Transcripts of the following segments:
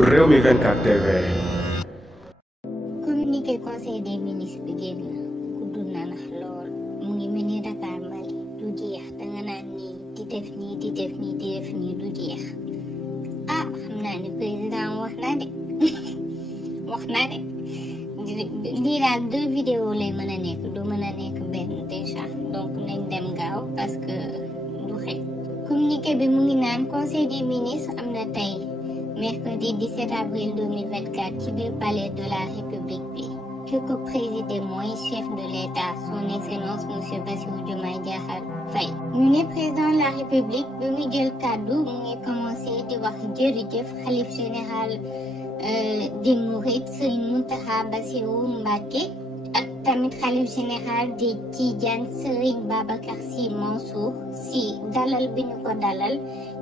Rewmi 24 TV. communiqué conseil des ministres bi génn gudd na ndax lool mu ngi mel ni Dakar Mali du jeex danga naan nii di def nii di def nii di def nii du jeex xam naa ni président wax na de wax na de lii daal 2 vidéos lay mën a nekk du mën a nekk benn déjà donc nañ dem gaaw parce que du xëy communiqué bi mu ngi naan conseil des ministres am na tey mercredi 17 avril 2024 ci biir palais de la République bi ki ko présidé mooy chef de l'État son excellence monsieur Bassirou Diomaye Diakhar Faye ñu ne président de la République bi muy jël kàddu mu ngi commencé di wax jërëjëf xalif général des Mourides Serigne Mountakha Bassirou Mbacké ak tamit xalif général des Tidianes Serigne Babacar Sy Mansour Sy dalal bi ñu ko dalal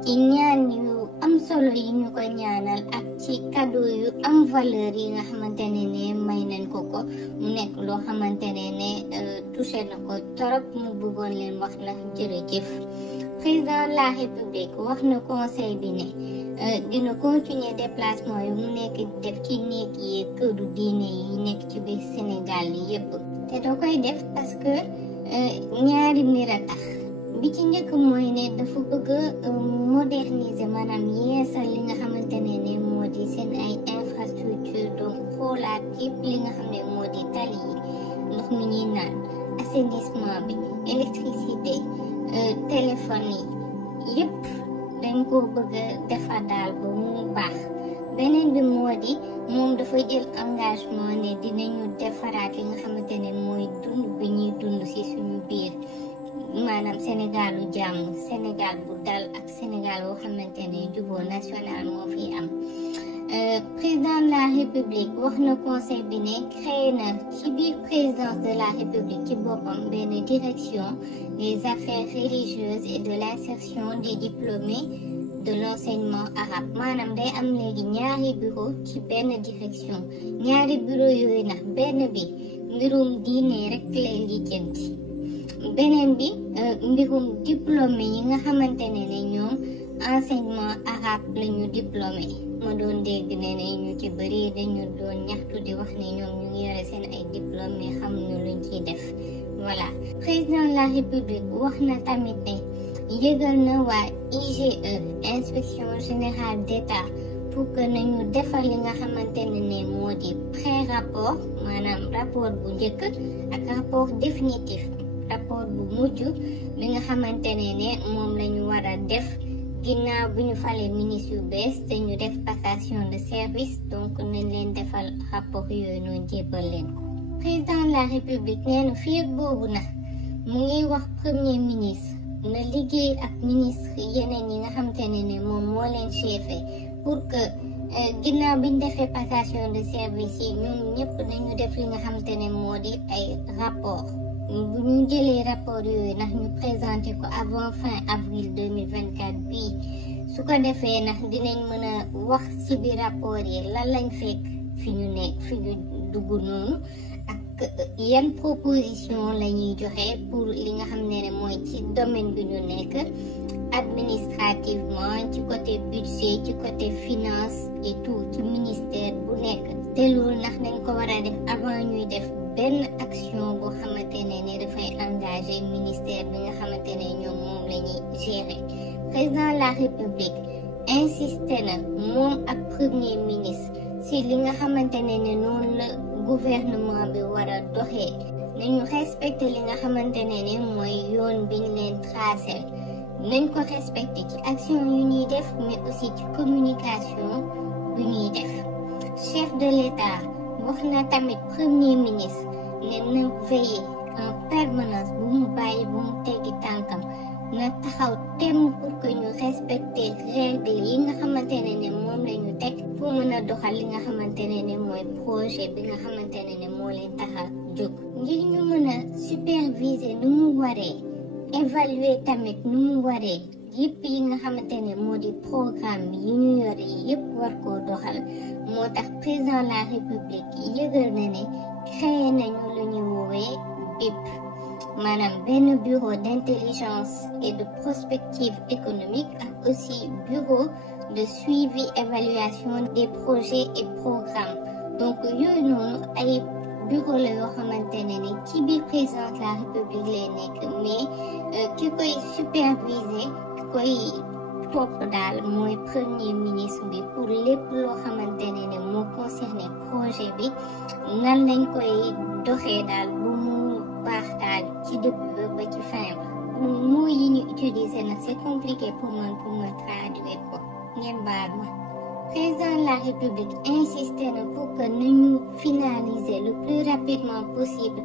ci ñaan yu am solo yi ñu ko ñaanal ak ci cadeau yu am valeur yi nga xamante ne may nañ ko mu nekk loo xamante ne touché na ko torop mu bëggoon leen wax na jërëjëf président de la République wax na conseil bi ne dina continuer déplacement yu mu nekk def ci néeg yi këru diine yi nekk ci biir Sénégal yi yépp te da koy def parce que ñaari mbir a tax bi ci njëkk mooy ne dafa bëgg moderniser maanaam yeesal li nga xamante ne moo di seen ay infrastructure donc xoolaat yëpp li nga xam ne moo di tali yi ndox mi ñuy naan assainissement bi électricité téléphone yi yëpp dañ ko bëgg a defar daal ba mu baax beneen bi moo di moom dafa jël engagement ne dinañu defaraat li nga xamante ne mooy dund bi ñuy dund ci suñu biir maanaam Sénégalu jàmm Sénégal bu dal ak Sénégal boo xamante ne jubóo national moo fi am président de la République wax na conseil bi ne créé na ci biir présidence de la République ci boppam benn direction des affaires religieuses et de l'insertion des diplômés de l'enseignement arabe maanaam day am léegi ñaari bureau ci benn direction ñaari bureau yooyu nag benn bi mbirum diine rek lay lijjanti beneen bi mbirum diplômé yi nga xamante ne ñoom enseignement arabe lañu diplômé ma doon dégg ne ñu ci bëri dañu doon ñaxtu di wax ne ñoom ñu ngi yore seen ay diplômé xamuñu luñ ciy def voilà président de la République wax na tamit ne yëgal na waa IGE inspection générale d'État pour que nañu defar li nga xamante ne moo di pré-rapport maanaam rapport bu njëkk ak rapport définitif rapport bu mujj bi nga xamante ne moom lañu war a def ginnaaw bi ñu falee ministre yu bees te ñu def passation de service donc nañ leen defal rapport yooyu noonu jébbal leen ko président de la République nee na fii ak boobu na mu ngi wax premier ministre na liggéey ak ministre yeneen yi nga xamante ne moom moo leen chefé pour que ginnaaw bi ñu defee passation de service yi ñoom ñëpp nañu def li nga xamante ne moo di ay rapport bu ñu jëlee rapport yooyu ndax ñu présenté ko avant fin avril 2024 bii su ko defee ndax dinañ mën a wax ci biir rapport yi lan lañ fekk fi ñu nekk fi ñu dugg noonu ak yan proposition la ñuy joxe pour li nga xam ne mooy ci domaine bi ñu nekk administrativement ci côté budget ci côté finance et tout ci ministère bu nekk te loolu ndax dañ ko war a def avant ñuy def benn action boo xamante ne dafay engagé ministère bi nga xamante ne ñoom moom la ñuy gérer président de la République insisté na moom ak premier ministre si li nga xamante ne noonu la gouvernement bi war a doxee nañu respecté li nga xamante ne mooy yoon bi ñu leen tracé nañ ko respecté ci action yu ñuy def mais aussi ci communication bu ñuy def chef de l'État wax na tamit premier ministre ne na veiller en permanence bu mu bàyyi bu mu teggi tànkam na taxaw temm pour que ñu respecter règle yi nga xamante ne moom la ñu teg pour mën a doxal li nga xamante ne mooy projet bi nga xamante ne moo leen tax a jóg ngir ñu mën a superviser nu mu waree évaluer tamit nu mu waree yëpp yi nga xamante ne moo di programme yi ñu yore yëpp war koo doxal moo tax président de la République yëgal na ne créé nañu lu ñu woowee BIP maanaam benn bureau d'intelligence et de prospective économique ak aussi bureau de suivi évaluation des projets et programmes donc yooyu noonu ay bureau la yoo xamante ne ci biir présidence de la république lay nekk mais ki koy superviser ki koy topp daal mooy premier ministre bi pour lépp loo xamante ne moo concerné projet bi nan lañ koy doxee daal bu mu baax daal ci début ba ci fin moo yi ñu utiliser nag c'est compliqué pour ma traduire ko ngeen baal ma. Président de la République insisté na pour que nañu finaliser le plus rapidement possible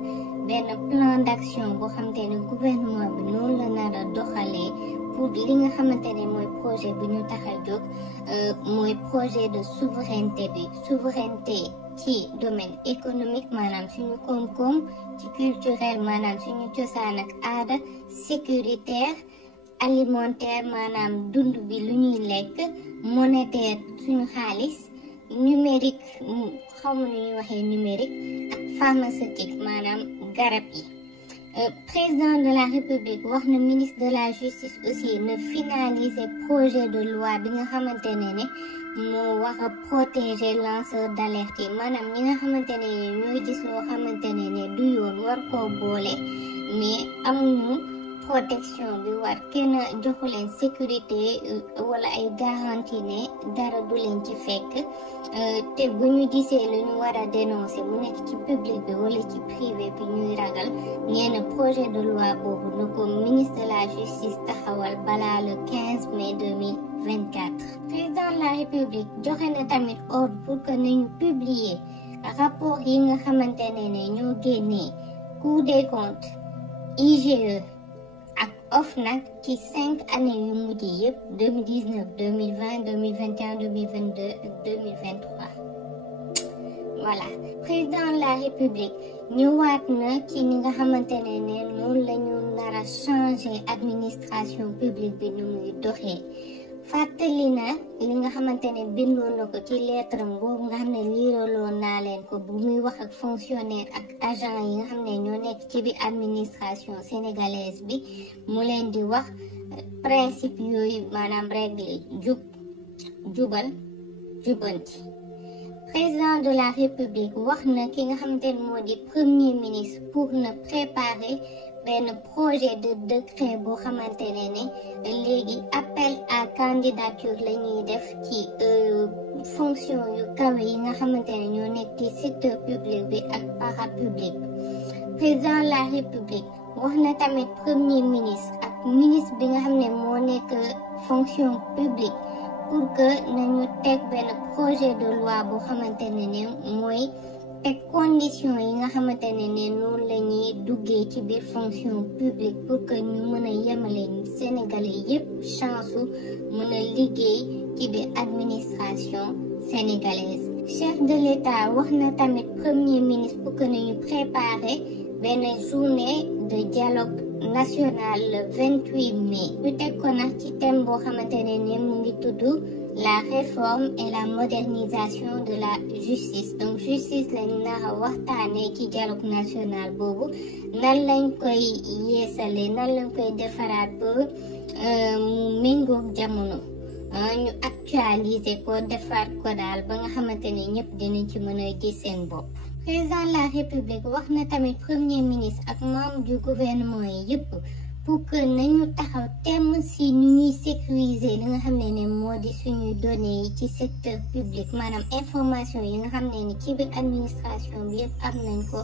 benn plan d'action boo xamante ne gouvernement bi noonu la nar a doxalee pour li nga xamante ne mooy projet bi ñu tax a jóg mooy projet de souveraineté ci domaine économique maanaam suñu koom-koom ci culturel maanaam suñu cosaan ak aada sécuritaire alimentaire maanaam dund bi lu ñuy lekk monétaire suñu xaalis numérique xamu nu ñuy waxee numérique ak pharmaceutique maanaam garab yi président de la république wax na ministre de la justice aussi na finaliser projet de loi bi nga xamante ne moo wax a protéger lanceur d'alerte yi maanaam ñi nga xamante ne ñooy gis loo xamante ne du yoon war koo boole mais amuñu protection bi war kenn joxu leen sécurité wala ay garantie ne dara du leen ci fekk te bu ñu gisee lu ñu war a dénoncer mu nekk ci public bi wala ci privé bi ñuy ragal ñenn projet de loi boobu na ko ministre de la justice taxawal balaa le 15 mai 2024. président de la république joxe na tamit ordre pour que nañu publier rapport yi nga xamante ne ñoo génnee Cour des comptes IGE ak OFNAC ci 5 années yu mujj yëpp 2019 2020 2021 2022 ak 2023 voilà président de la république ñëwaat na ci ni nga xamante ne noonu la ñu nar a changer administration publique bi nu muy doxee fàttali na li nga xamante ne bindoon na ko ci lettre boobu nga xam ne liiraloon naa leen ko bu muy wax ak fonctionnaire ak agent yi nga xam ne ñoo nekk ci biir administration sénégalaise bi mu leen di wax principe yooyu maanaam règle jubal jubanti président de la république wax na ki nga xamante ne moo di premier ministre pour na préparer benn projet de décret boo xamante ne léegi appel à candidature la ñuy def ci fonction yu kawe yi nga xamante ne ñoo nekk ci secteur public bi ak parapublic président de la république wax na tamit premier ministre ak ministre bi nga xam ne moo nekk fonction publique pour que nañu teg benn projet de loi boo xamante ne mooy teg condition yi nga xamante ne noonu la ñuy duggee ci biir fonction publique pour que ñu mën a yemale sénégalais yépp chance mën a liggéey ci biir administration sénégalaise. chef de l'État wax na tamit premier ministre pour que nañu préparer benn journée de dialogue national le 28 mai. ñu teg ko nag ci thème boo xamante ne mu ngi tudd la réforme et la modernisation de la justice donc justice lañ nar a waxtaanee ci dialogue national boobu nan lañ koy yeesale nan lañ koy defaraat ba mu méngoog jamono ñu actualiser ko defaat ko daal ba nga xamante ne ñëpp dinañ ci mën a gis seen bopp. président de la république wax na tamit premier ministre ak membre du gouvernement yi yëpp pour que nañu taxaw temm si ñu ñuy sécuriser li nga xam ne moo di suñuy données yi ci secteur public maanaam information yi nga xam ne ci biir administration bi yëpp am nañ ko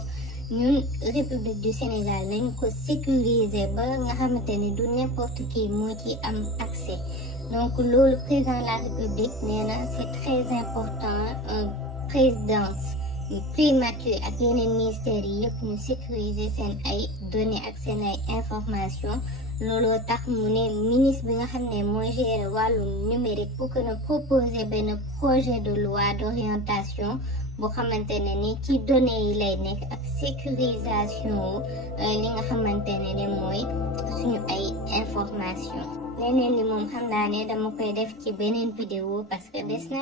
ñun république du Sénégal nañ ko sécuriser ba nga xamante ne du n'importe qui moo ci am accès donc loolu président de la république nee na c'est très important présidence primature ak yeneen ministères yi yëpp ñu sécuriser seen ay données ak seen ay information looloo tax mu ne ministre bi nga xam ne mooy gérer wàllum numérique pour que na proposer benn projet de loi d'orientation boo xamante ne ni ci données yi lay nekk ak sécurisation li nga xamante ne mooy suñu ay information leneen li moom xam naa ne dama koy def ci beneen vidéo parce que des na.